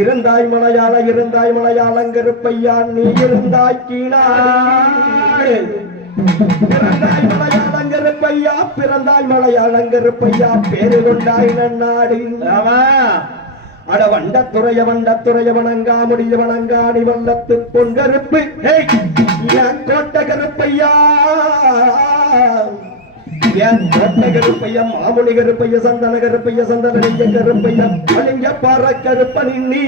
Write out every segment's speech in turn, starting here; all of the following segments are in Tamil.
இருந்தாய் மலையாள இருந்தாய் மலையாளங்கருப்பையா நீ இருந்தாய் கீழாடி பிறந்தாய் மலையாளங்கருப்பையா பிறந்தாய் மலையாளங்கருப்பையா பேரு கொண்டாய் நன்னாடி. அட வண்டத்துறைய வண்டத்துறைய வணங்கா முடிய வணங்காணி வல்லத்து என் கோட்டை கருப்பையா. என் கோட்டை கருப்பையா மாமுனி கருப்பைய சந்தன கருப்பைய சந்தன நெஞ்ச கருப்பையா பளிங்க பாற கருப்ப நின்னி.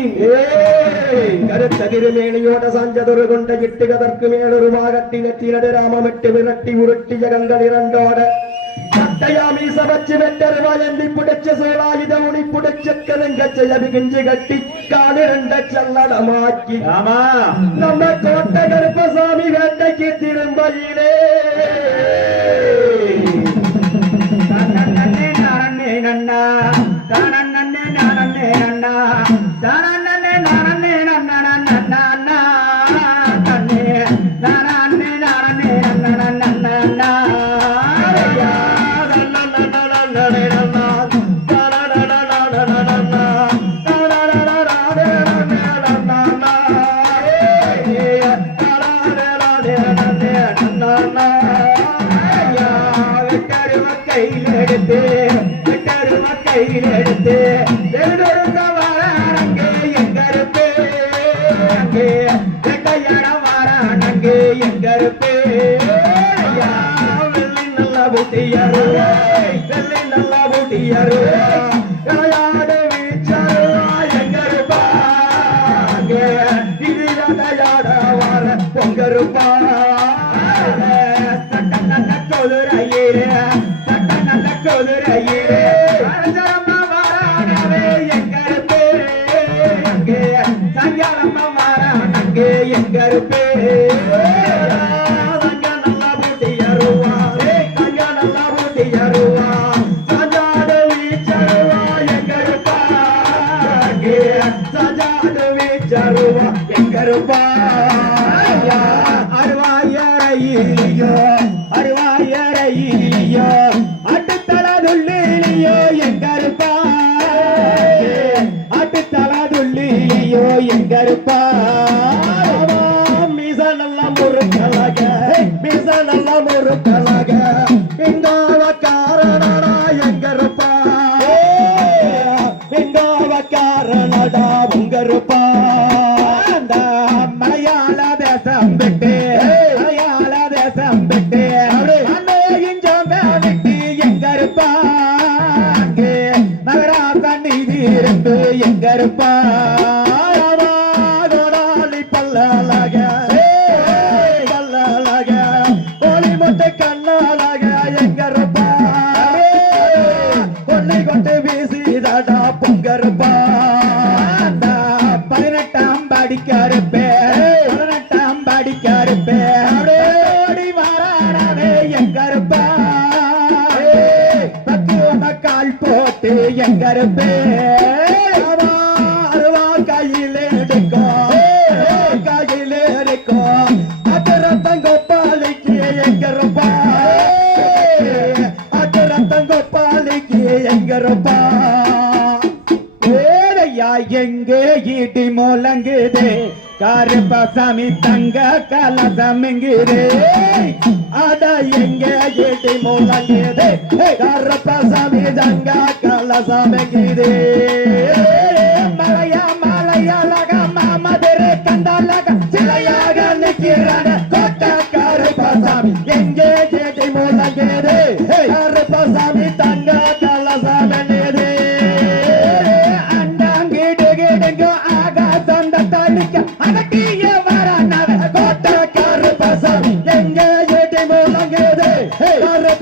கருத்த திருமேனியோட சாஞ்சதொரு கொண்ட இட்டு கதற்கு மேலொரு மாகத்தின திரடு ராமமிட்டு விரட்டி உருட்டிய கங்கள் இரண்டோட. சட்டையாமி சவச்சு வெட்டரு வயந்தி புடைச்ச சோழாயுத உனி புடைச்ச கருங்கச்சைய பிகிஞ்சு கட்டி காலிரண்ட சல்லடமாக்கி. ஆமா நம்ம கோட்டை கருப்பசாமி வேட்டைக்கு திரும்பையிலே. கையில் எடுத்து வெள்ளொரு சவாரங்கே எங்கருப்பே அங்கே வெட்டையட வாரான் அங்கே எங்கருப்பே ஐயா வெள்ளி நல்ல புட்டியரு வெள்ளி நல்ல விளையாடு வீச்சரு எங்கருப்பா அங்கே இது விளையாட வார பொங்கருப்பா அங்கே சஜாடு வீச்சருவா எங்கருப்பா? அருவாயறையிலியோ அருவாயறையிலியோ அட்டுத்தலதுள்ளிலியோ எங்கருப்பா அட்டுத்தலதுள்ளிலியோ வந்து எங்க இருப்பாடி ராமாதோடாலி பல்லழக ஒளி மொட்டை கண்ணாலாக எங்க இருப்பா கொள்ளை கொண்டு வீசிதடா பொங்கருப்பா அந்த பதினெட்டாம் படிக்கருப்பே பதினெட்டாம் படிக்கருப்பே ஓடி வாரானவே எங்க இருப்பா கால் போட்டு எங்க இருப்பேன் கோப்பாளிக்கு எங்கருப்பா வேறையா எங்கே ஈட்டி முழங்குது? கருப்பசாமி தங்க கலசமிங்குதே அட எங்கே ஈட்டி முழங்குது? கருப்பசாமி தங்க கலசமிங்குதே ஆரோக்கியம் ஆக சொந்த தாலிக்க அடக்கிய வரானவ கோட்டக்கார பாசாமி. எங்க ஏட்டி மூலங்கேது கரு